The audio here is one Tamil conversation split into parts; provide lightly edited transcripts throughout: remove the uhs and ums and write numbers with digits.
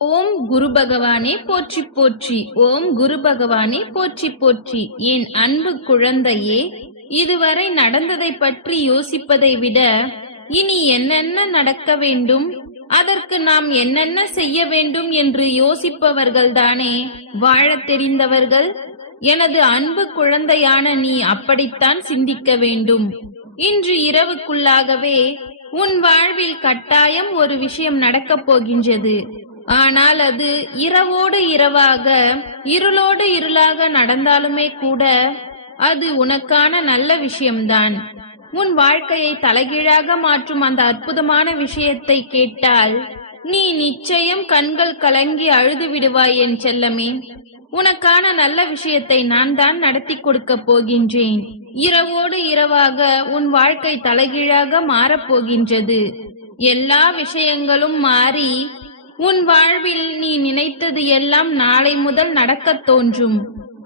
ஓம் குரு பகவானே போற்றி போற்றி. ஓம் குரு பகவானே போற்றி போற்றி. என் அன்பு குழந்தையே, இதுவரை நடந்ததை பற்றி யோசிப்பதை விட இனி என்னென்ன நடக்க வேண்டும், அதற்கு நாம் என்னென்ன செய்ய வேண்டும் என்று யோசிப்பவர்கள்தானே வாழத் தெரிந்தவர்கள். எனது அன்பு குழந்தையான நீ அப்படித்தான் சிந்திக்க வேண்டும். இன்று இரவுக்குள்ளாகவே உன் வாழ்வில் கட்டாயம் ஒரு விஷயம் நடக்கப் போகின்றது. ஆனால் அது இரவோடு இரவாக, இருளோடு இருளாக நடந்தாலுமே கூட அது உனக்கான நல்ல விஷயம்தான். உன் வாழ்க்கையை தலைகீழாக மாற்றும் அந்த அற்புதமான விஷயத்தை கேட்டால் நீ நிச்சயம் கண்கள் கலங்கி அழுது விடுவாய் என் செல்லமே. உனக்கான நல்ல விஷயத்தை நான் தான் நடத்தி கொடுக்க போகின்றேன். இரவோடு இரவாக உன் வாழ்க்கை தலைகீழாக மாறப்போகின்றது. எல்லா விஷயங்களும் மாறி உன் வாழ்வில் நீ நினைத்தது எல்லாம் நாளை முதல் நடக்கத் தோன்றும்.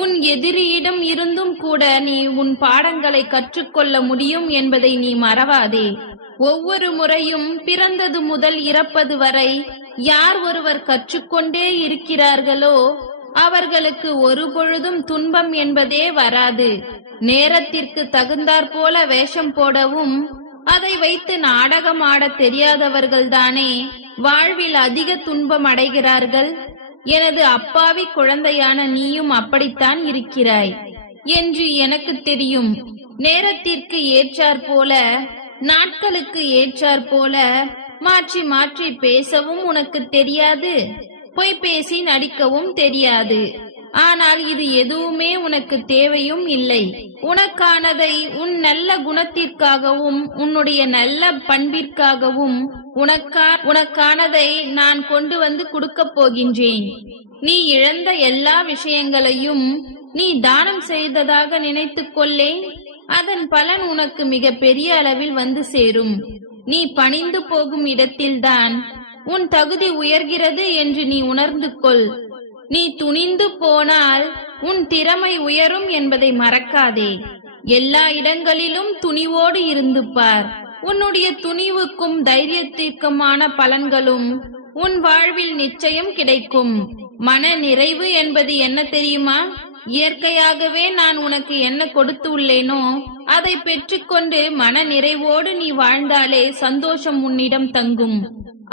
உன் எதிரியிடம் இருந்தும் கூட நீ உன் பாடங்களை கற்றுக்கொள்ள முடியும் என்பதை நீ மறவாதே. ஒவ்வொரு முறையும் பிறந்தது முதல் இறப்பது வரை யார் ஒருவர் கற்றுக்கொண்டே இருக்கிறார்களோ அவர்களுக்கு ஒரு பொழுதும் துன்பம் என்பதே வராது. நேரத்திற்கு தகுந்தாற்போல வேஷம் போடவும் அதை வைத்து நாடகம் ஆட தெரியாதவர்கள்தானே வாழ்வில் அதிக துன்பம் அடைகிறார்கள். எனது அப்பாவி குழந்தையான நீயும் அப்படித்தான் இருக்கிறாய் என்று எனக்கு தெரியும். நேரத்திற்கு ஏற்றாற் போல, நாட்களுக்கு ஏற்றாற் போல மாற்றி மாற்றி பேசவும் உனக்கு தெரியாது, பொய் பேசி நடிக்கவும் தெரியாது. ஆனால் இது எதுவுமே உனக்கு தேவையும் இல்லை. உனக்கானதை உன் நல்ல குணத்திற்காகவும் உன்னுடைய நல்ல பண்பிற்காகவும் உனக்கானதை நான் கொண்டு வந்து கொடுக்கப் போகின்றேன். நீ இழந்த எல்லா விஷயங்களையும் நீ தானம் செய்ததாக நினைத்துக் கொள்ளேன். அதன் பலன் உனக்கு மிக பெரிய அளவில் வந்து சேரும். நீ பணிந்து போகும் இடத்தில்தான் உன் தகுதி உயர்கிறது என்று நீ உணர்ந்து கொள். நீ துணிந்து போனால் உன் திறமை உயரும் என்பதை மறக்காதே. எல்லா இடங்களிலும் துணிவோடு இருந்து பார். உன்னுடைய துணிவுக்கும் தைரியத்திற்குமான பலன்களும் உன் வாழ்வில் நிச்சயம் கிடைக்கும். மன நிறைவு என்பது என்ன தெரியுமா? இயற்கையாகவே நான் உனக்கு என்ன கொடுத்து உள்ளேனோ அதை பெற்றுக்கொண்டு மன நிறைவோடு நீ வாழ்ந்தாலே சந்தோஷம் உன்னிடம் தங்கும்.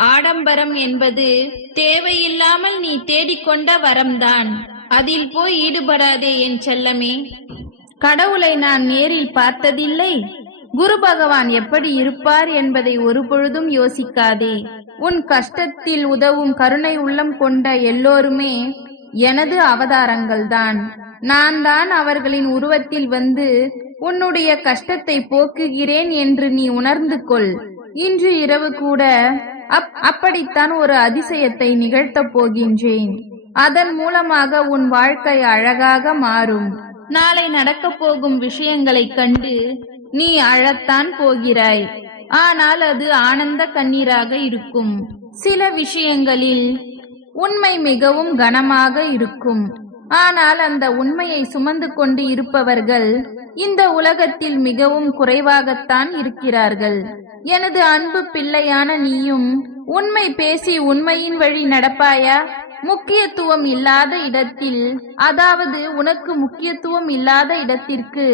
ஆடம்பரம் என்பது தேவையில்லாமல் நீ தேடிக்கொண்ட வரம்தான். அதில் போய் ஈடுபடாதே என் செல்லமே. கடவுளை நான் நேரில் பார்த்ததில்லை, குரு பகவான் எப்படி இருப்பார் என்பதை ஒரு பொழுதும் யோசிக்காதே. உன் கஷ்டத்தில் உதவும் கருணை உள்ளம் கொண்ட எல்லோருமே எனது அவதாரங்கள்தான். நான் தான் அவர்களின் உருவத்தில் வந்து உன்னுடைய கஷ்டத்தை போக்குகிறேன் என்று நீ உணர்ந்து கொள். இன்று இரவு கூட அப்படித்தான் ஒரு அதிசயத்தை நிகழ்த்தப் போகின்றேன். அதன் மூலமாக உன் வாழ்க்கை அழகாக மாறும். நாளை நடக்கப் போகும் விஷயங்களை கண்டு நீ அழத்தான் போகிறாய். ஆனால் அது ஆனந்த கண்ணீராக இருக்கும். சில விஷயங்களில் உண்மை மிகவும் கனமாக இருக்கும். ஆனால் அந்த உண்மையை சுமந்து கொண்டு இருப்பவர்கள் இந்த உலகத்தில் மிகவும் குறைவாகத்தான் இருக்கிறார்கள். எனது அன்பு பிள்ளையான நீயும் உண்மை பேசி உண்மையின் வழி நடப்பாயா? முக்கியத்துவம் இல்லாத இடத்தில், அதாவது உனக்கு முக்கியத்துவம் இல்லாத இடத்திற்கு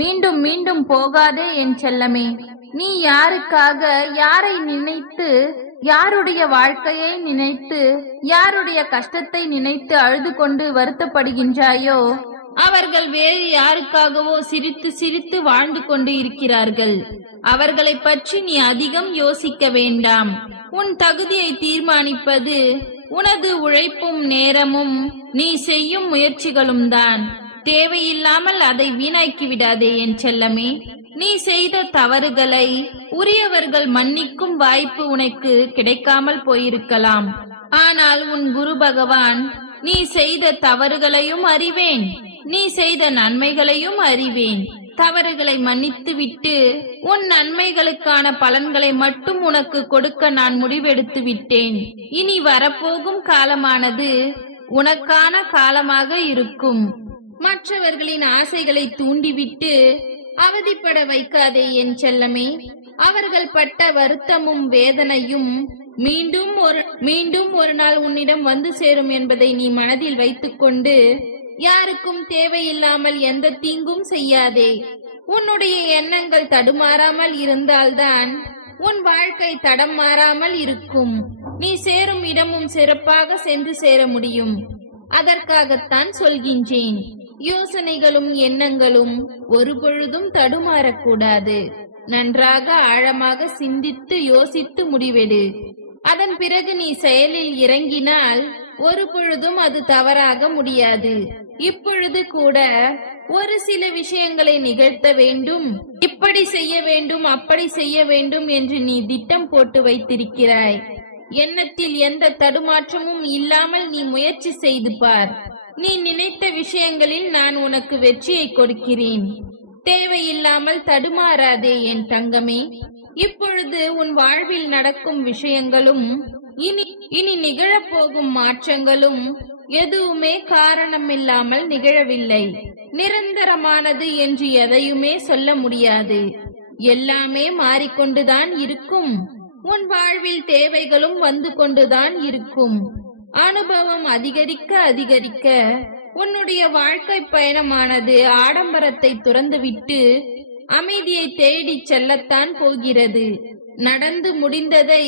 மீண்டும் மீண்டும் போகாதே என் செல்லமே. நீ யாருக்காக, யாரை நினைத்து, யாருடைய வாழ்க்கையை நினைத்து, யாருடைய கஷ்டத்தை நினைத்து அழுது கொண்டு வருத்தப்படுகின்றாயோ அவர்கள் வேறு யாருக்காகவோ சிரித்து சிரித்து வாழ்ந்து கொண்டு இருக்கிறார்கள். அவர்களை பற்றி நீ அதிகம் யோசிக்க வேண்டாம். உன் தகுதியை தீர்மானிப்பது உனது உழைப்பும் நேரமும் நீ செய்யும் முயற்சிகளும் தான். தேவையில்லாமல் அதை வீணாக்கி விடாதே என் செல்லமே. நீ செய்த தவறுகளை உரியவர்கள் மன்னிக்கும் வாய்ப்பு உனக்கு கிடைக்காமல் போயிருக்கலாம். ஆனால் உன் குரு பகவான் நீ செய்த தவறுகளையும் அறிவேன், நீ செய்த நன்மைகளையும் அறிவேன். தவறுகளை மன்னித்து விட்டு உன் நன்மைகளுக்கான பலன்களை மட்டும் உனக்கு கொடுக்க நான் முடிவெடுத்து விட்டேன். இனி வரப்போகும் காலமானது உனக்கான காலமாக இருக்கும். மற்றவர்களின் ஆசைகளை தூண்டிவிட்டு அவதிப்பட வைக்காதே என் செல்லமே. அவர்கள் பட்ட வருத்தமும் வேதனையும் மீண்டும் ஒரு நாள் உன்னிடம் வந்து சேரும் என்பதை நீ மனதில் வைத்துக்கொண்டு யாருக்கும் தேவையில்லாமல் எந்த தீங்கும் செய்யாதே. உன்னுடைய எண்ணங்கள் தடுமாறாமல் இருந்தால்தான் உன் வாழ்க்கை தடம் மாறாமல் இருக்கும். நீ சேரும் இடமும் சிறப்பாக சென்று சேர முடியும். அதற்காகத்தான் சொல்கின்றேன். யோசனைகளும் எண்ணங்களும் ஒரு பொழுதும் தடுமாறக்கூடாது. நன்றாக ஆழமாக சிந்தித்து யோசித்து முடிவெடு. அதன் பிறகு நீ செயலில் இறங்கினால் ஒரு பொழுதும் அது தவறாக முடியாது. இப்பொழுது கூட ஒரு சில விஷயங்களை நிகழ்த்த வேண்டும், இப்படி செய்ய வேண்டும், அப்படி செய்ய வேண்டும் என்று நீ திட்டம் போட்டு வைத்திருக்கிறாய். எண்ணத்தில் எந்த தடுமாற்றமும் இல்லாமல் நீ முயற்சி செய்து பார். நீ நினைத்த விஷயங்களில் நான் உனக்கு வெற்றியை கொடுக்கிறேன். தேவையில்லாமல் தடுமாறாதே என் தங்கமே. இப்பொழுது உன் வாழ்வில் நடக்கும் விஷயங்களும் இனி நிகழப்போகும் மாற்றங்களும் எதுவுமே காரணமில்லாமல் நிகழவில்லை. நிரந்தரமானது என்று எதையுமே சொல்ல முடியாது. எல்லாமே மாறிக்கொண்டுதான் இருக்கும். உன் வாழ்வில் தேவைகளும் வந்து கொண்டுதான் இருக்கும். அனுபவம் அதிகரிக்க அதிகரிக்க உன்னுடைய வாழ்க்கை பயணமானது ஆடம்பரத்தை துறந்துவிட்டு அமைதியை தேடி செல்லத்தான் போகிறது. நடந்து முடிந்ததை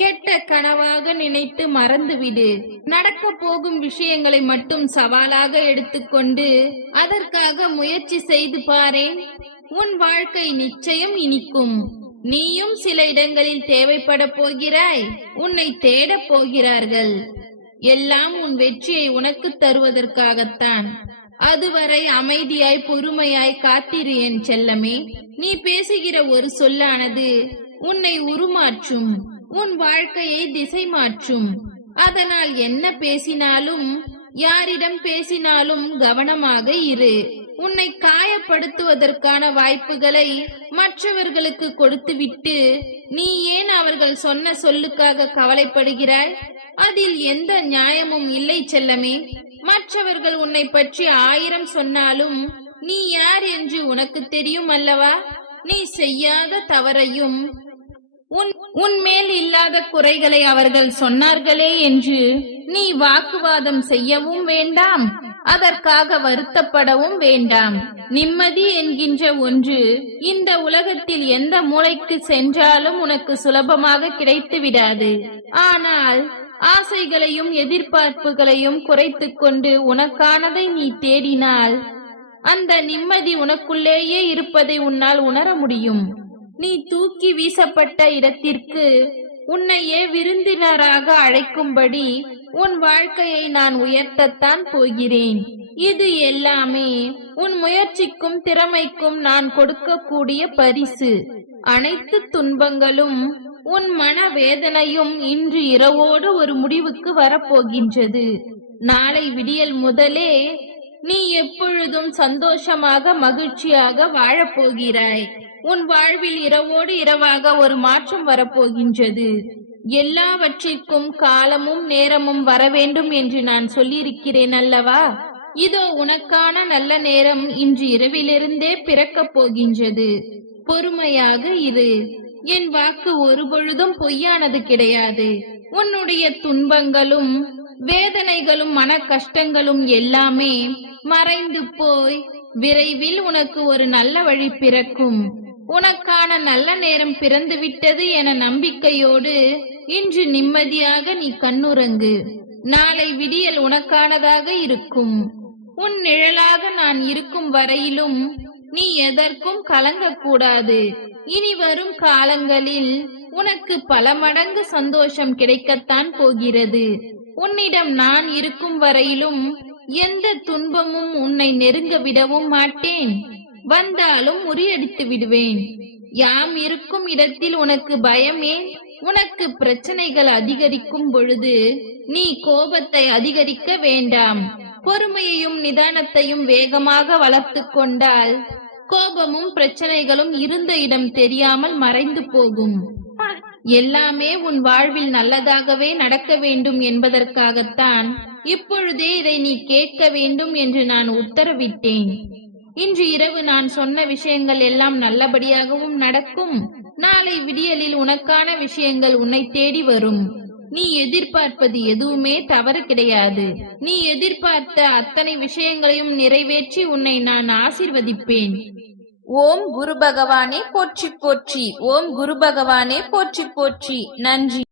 கெட்ட கனவாக நினைத்து மறந்துவிடு. நடக்க போகும் விஷயங்களை மட்டும் சவாலாக எடுத்துக்கொண்டு அதற்காக முயற்சி செய்து பாரேன். உன் வாழ்க்கை நிச்சயம் இனிக்கும். நீயும் சில இடங்களில் தேவைப்பட போகிறாய். உன்னை தேடப் போகிறார்கள். எல்லாம் உன் வெற்றியை உனக்கு தருவதற்காகத்தான். அதுவரை அமைதியாய் பொறுமையாய் காத்திரு என் செல்லமே. நீ பேசுகிற ஒரு சொல்லானது உன்னை உருமாற்றும், உன் வாழ்க்கையை திசை மாற்றும். அதனால் என்ன பேசினாலும் யாரிடம் பேசினாலும் கவனமாக இரு. உன்னை காயப்படுத்துவதற்கான வாய்ப்புகளை மற்றவர்களுக்கு கொடுத்துவிட்டு நீ ஏன் அவர்கள் சொன்ன சொல்லுக்காக கவலைப்படுகிறாய்? அதில் எந்த நியாயமும் இல்லை செல்லமே. மற்றவர்கள் உன்னை பற்றி 1000 சொன்னாலும் நீ யார் என்று உனக்கு தெரியும் அல்லவா? நீ செய்யாத தவறையும் உன் மேல் இல்லாத குறைகளை அவர்கள் சொன்னார்களே என்று நீ வாக்குவாதம் செய்யவும் வேண்டாம், அதற்காக வருத்தப்படவும் வேண்டாம். நிம்மதி என்கின்ற ஒன்று இந்த உலகத்தில் எந்த மூலைக்கு சென்றாலும் உனக்கு சுலபமாக கிடைத்து விடாது. ஆனால் ஆசைகளையும் எதிர்பார்ப்புகளையும் குறைத்துக் கொண்டு உனக்கானதை நீ தேடினால் அந்த நிம்மதி உனக்குள்ளேயே இருப்பதை உன்னால் உணர முடியும். நீ தூக்கி வீசப்பட்ட இடத்திற்கு உன்னையே விருந்தினராக அழைக்கும்படி உன் வாழ்க்கையை நான் உயர்த்தத்தான் போகிறேன். இது எல்லாமே உன் முயற்சிக்கும் திறமைக்கும் நான் கொடுக்கக்கூடிய பரிசு. அனைத்து துன்பங்களும் உன் மன வேதனையும் இன்று இரவோடு ஒரு முடிவுக்கு வரப்போகின்றது. நாளை விடியல் முதலே நீ எப்பொழுதும் சந்தோஷமாக மகிழ்ச்சியாக வாழப்போகிறாய். உன் வாழ்வில் இரவோடு இரவாக ஒரு மாற்றம் வரப்போகின்றது. எல்லாவற்றிற்கும் காலமும் நேரமும் வர வேண்டும் என்று நான் சொல்லியிருக்கிறேன் அல்லவா? இதோ உனக்கான நல்ல நேரம் இன்று இரவிலிருந்தே பிறக்கப் போகின்றது. பொறுமையாக இரு. என் வாக்கு ஒருபொழுதும் பொய்யானது கிடையாது. உன்னுடைய துன்பங்களும் வேதனைகளும் மன கஷ்டங்களும் எல்லாமே மறைந்து போய் விரைவில் உனக்கு ஒரு நல்ல வழி பிறக்கும். உனக்கான நல்ல நேரம் பிறந்து விட்டது என நம்பிக்கையோடு இன்று நிம்மதியாக நீ கண்ணுறங்கு. நாளை விடியல் உனக்கானதாக இருக்கும். உன் நிழலாக நான் இருக்கும் வரையிலும் நீ எதற்கும் கலங்கக்கூடாது. இனி வரும் காலங்களில் உனக்கு பல மடங்கு சந்தோஷம் கிடைக்கத்தான் போகிறது. உன்னிடம் நான் இருக்கும் வரையிலும் எந்த துன்பமும் உன்னை நெருங்க விடவும் மாட்டேன். வந்தாலும் முறியடித்து விடுவேன். யாம் இருக்கும் இடத்தில் உனக்கு பயமே? உனக்கு பிரச்சனைகள் அதிகரிக்கும் பொழுது நீ கோபத்தை அதிகரிக்க வேண்டாம். பொறுமையையும் நிதானத்தையும் வேகமாக வளர்த்து கொண்டால் கோபமும் பிரச்சனைகளும் இருந்த இடம் தெரியாமல் மறைந்து போகும். எல்லாமே உன் வாழ்வில் நல்லதாகவே நடக்க வேண்டும் என்பதற்காகத்தான் இப்பொழுதே இதை நீ கேட்க வேண்டும் என்று நான் உத்தரவிட்டேன். இன்று இரவு நான் சொன்ன விஷயங்கள் எல்லாம் நல்லபடியாகவும் நடக்கும். நாளை விடியலில் உனக்கான விஷயங்கள் உன்னை தேடி வரும். நீ எதிர்பார்ப்பது எதுவுமே தவறு கிடையாது. நீ எதிர்பார்த்த அத்தனை விஷயங்களையும் நிறைவேற்றி உன்னை நான் ஆசீர்வதிப்பேன். ஓம் குரு பகவானே போற்றி போற்றி. ஓம் குரு பகவானே போற்றி போற்றி. நன்றி.